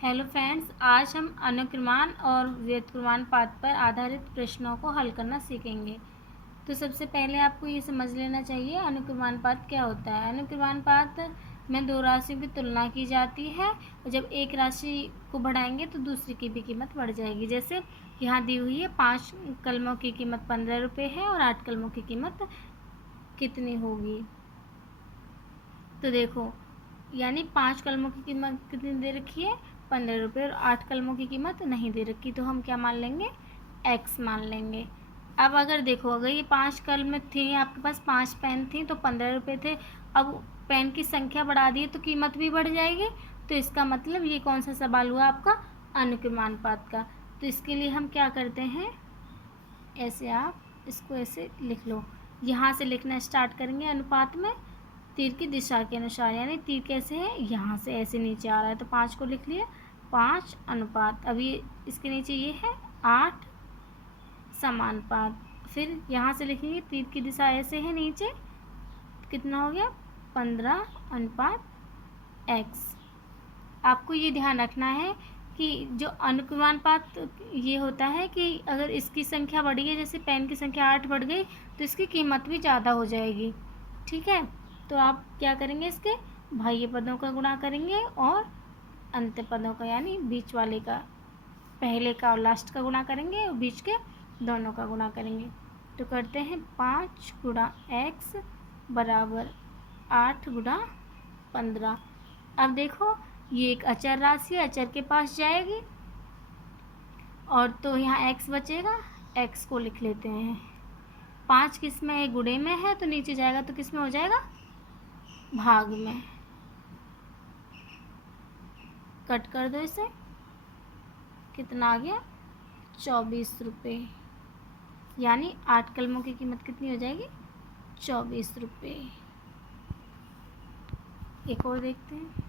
Hello friends, आज हम अनुक्रमान और व्युत्क्रमान पाठ पर आधारित प्रश्नों को हल करना सीखेंगे। तो सबसे पहले आपको ये समझ लेना चाहिए अनुक्रमान पाठ क्या होता है। अनुक्रमान पाठ में दो राशियों की तुलना की जाती है और जब एक राशि को बढ़ाएंगे तो दूसरी की भी कीमत बढ़ जाएगी। जैसे यहाँ दी हुई है 5 कलमों की कीमत 15 रुपये है और 8 कलमों की कीमत कितनी होगी। तो देखो, यानी 5 कलमों की कीमत कितनी दे रखी है 15 रुपये और 8 कलमों की कीमत नहीं दे रखी, तो हम क्या मान लेंगे, x मान लेंगे। अब अगर देखो, अगर ये 5 कलम थी, आपके पास 5 पेन थी तो 15 रुपये थे। अब पेन की संख्या बढ़ा दी तो कीमत भी बढ़ जाएगी। तो इसका मतलब ये कौन सा सवाल हुआ आपका, अनुक्रमानुपात का। तो इसके लिए हम क्या करते हैं, ऐसे आप इसको ऐसे लिख लो। यहाँ से लिखना स्टार्ट करेंगे अनुपात में तीर की दिशा के अनुसार, यानी तीर कैसे है, यहाँ से ऐसे नीचे आ रहा है तो 5 को लिख लिया 5 अनुपात। अभी इसके नीचे ये है 8 समानुपात। फिर यहाँ से लिखेंगे तीर की दिशा ऐसे है नीचे, कितना हो गया 15 अनुपात x। आपको ये ध्यान रखना है कि जो अनुक्रमानुपात ये होता है कि अगर इसकी संख्या बढ़ी है, जैसे पेन की संख्या 8 बढ़ गई तो इसकी कीमत भी ज़्यादा हो जाएगी। ठीक है, तो आप क्या करेंगे, इसके बाह्य पदों का गुणा करेंगे और अंत्य पदों का, यानी बीच वाले का, पहले का और लास्ट का गुणा करेंगे और बीच के दोनों का गुणा करेंगे। तो करते हैं 5 गुणा x बराबर 8 गुणा 15। अब देखो, ये एक अचर राशि है, अचर के पास जाएगी और तो यहाँ x बचेगा, x को लिख लेते हैं। 5 किस में है, गुणे में है, तो नीचे जाएगा तो किस में हो जाएगा, भाग में। कट कर दो इसे, कितना आ गया 24 रुपये, यानी 8 कलमों की कीमत कितनी हो जाएगी 24 रुपये। एक और देखते हैं,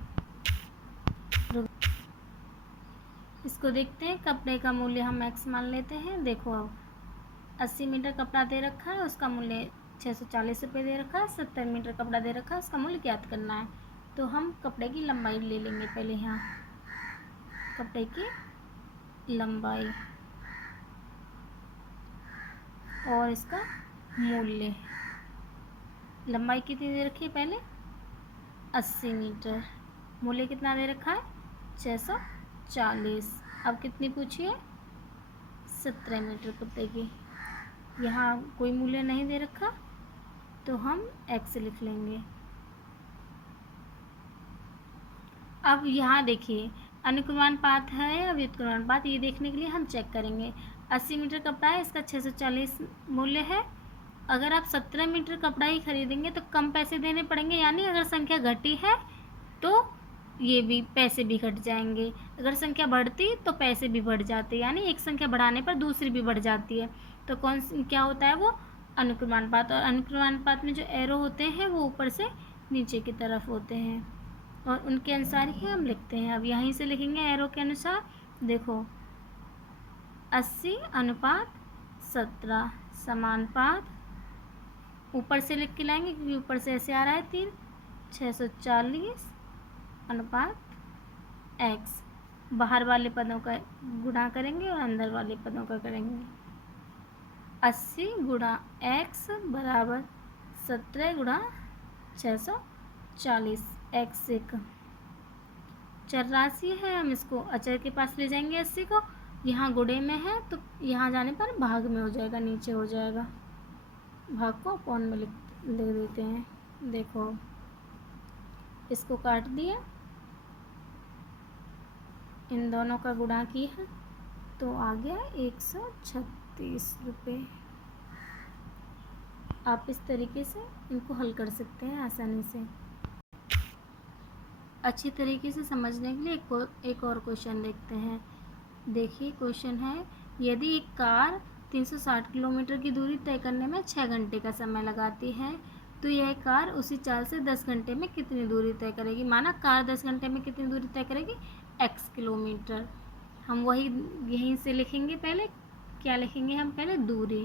इसको देखते हैं। कपड़े का मूल्य हम x मान लेते हैं। देखो, अब 80 मीटर कपड़ा दे रखा है, उसका मूल्य 640 रुपये दे रखा है। 70 मीटर कपड़ा दे रखा है, उसका मूल्य ज्ञात करना है। तो हम कपड़े की लंबाई ले लेंगे पहले। यहाँ कपड़े की लंबाई और इसका मूल्य, लंबाई कितनी दे रखी है पहले 80 मीटर, मूल्य कितना दे रखा है 640। अब कितनी पूछी है 17 मीटर कपड़े की, यहाँ कोई मूल्य नहीं दे रखा तो हम x लिख लेंगे। अब यहाँ देखिए, अनुक्रमानुपात है या व्युत्क्रमानुपात, ये देखने के लिए हम चेक करेंगे। 80 मीटर कपड़ा है, इसका 640 मूल्य है। अगर आप 17 मीटर कपड़ा ही खरीदेंगे तो कम पैसे देने पड़ेंगे, यानी अगर संख्या घटी है तो ये भी पैसे भी घट जाएंगे, अगर संख्या बढ़ती तो पैसे भी बढ़ जाते, यानी एक संख्या बढ़ाने पर दूसरी भी बढ़ जाती है। तो क्या होता है वो, अनुक्रमानुपात। और अनुक्रमानुपात में जो एरो होते हैं वो ऊपर से नीचे की तरफ होते हैं और उनके अनुसार ही हम लिखते हैं। अब यहीं से लिखेंगे एरो के अनुसार। देखो, 80 अनुपात 17 समानुपात, ऊपर से लिख के लाएंगे क्योंकि ऊपर से ऐसे आ रहा है तीर, 640 अनुपात x। बाहर वाले पदों का गुणा करेंगे और अंदर वाले पदों का करेंगे। 80 गुणा x बराबर 17 गुणा 640। x एक चर राशि है, हम इसको अचर के पास ले जाएंगे 80 को। यहाँ गुणे में है तो यहाँ जाने पर भाग में हो जाएगा, नीचे हो जाएगा। भाग को अपॉन में लिख देते हैं। देखो, इसको काट दिया, इन दोनों का गुणा किया तो आ गया 136 रुपये। आप इस तरीके से इनको हल कर सकते हैं आसानी से। अच्छी तरीके से समझने के लिए एक और क्वेश्चन देखते हैं। देखिए, क्वेश्चन है, यदि एक कार 360 किलोमीटर की दूरी तय करने में 6 घंटे का समय लगाती है तो यह कार उसी चाल से 10 घंटे में कितनी दूरी तय करेगी। माना कार 10 घंटे में कितनी दूरी तय करेगी, x किलोमीटर। हम वही यहीं से लिखेंगे, पहले क्या लिखेंगे, हम पहले दूरी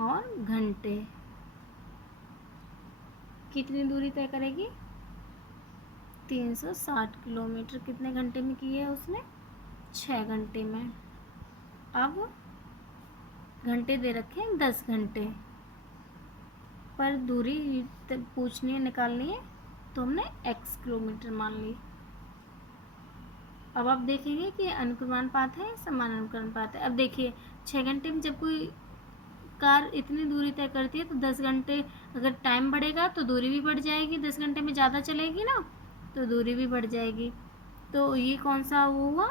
और घंटे, कितनी दूरी तय करेगी 360 किलोमीटर कितने घंटे में की है उसने? 6 घंटे में। अब घंटे दे रखे हैं 10 घंटे, पर दूरी पूछनी है, निकालनी है, तो हमने x किलोमीटर मान ली। अब आप देखेंगे कि अनुक्रमानुपात है, समान अनुक्रमानुपात है। अब देखिए 6 घंटे में जब कोई कार इतनी दूरी तय करती है तो 10 घंटे अगर टाइम बढ़ेगा तो दूरी भी बढ़ जाएगी, 10 घंटे में ज़्यादा चलेगी ना तो दूरी भी बढ़ जाएगी। तो ये कौन सा वो हुआ?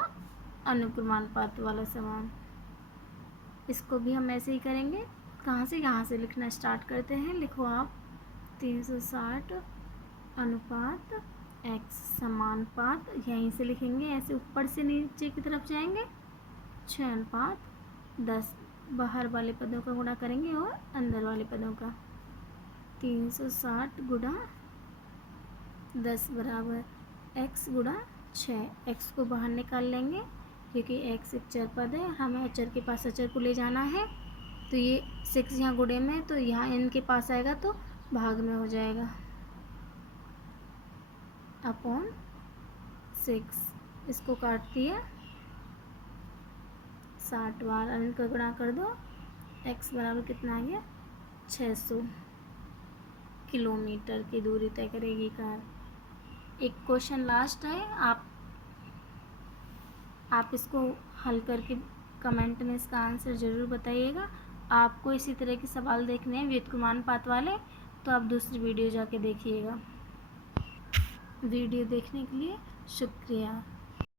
अनुक्रमानुपात वाला सवाल। इसको भी हम ऐसे ही करेंगे। कहाँ से लिखना स्टार्ट करते हैं? लिखो आप 360 अनुपात x समानुपात, यहीं से लिखेंगे, ऐसे ऊपर से नीचे की तरफ जाएंगे। 6 अनुपात 10, बाहर वाले पदों का गुणा करेंगे और अंदर वाले पदों का। 360 गुणा 10 बराबर x गुणा 6। x को बाहर निकाल लेंगे क्योंकि x एक चर पद है, हमें अचर के पास अचर को ले जाना है। तो ये 6 यहाँ गुणे में, तो यहाँ इनके पास आएगा तो भाग में हो जाएगा, अपॉन 6। इसको काट दिया 60 बार, अब इनका गुणा कर दो। x बराबर कितना आ गया? 600 किलोमीटर की दूरी तय करेगी कार। एक क्वेश्चन लास्ट है, आप इसको हल करके कमेंट में इसका आंसर ज़रूर बताइएगा। आपको इसी तरह के सवाल देखने हैं व्युत्क्रमानुपात वाले, तो आप दूसरी वीडियो जाके देखिएगा। वीडियो देखने के लिए शुक्रिया।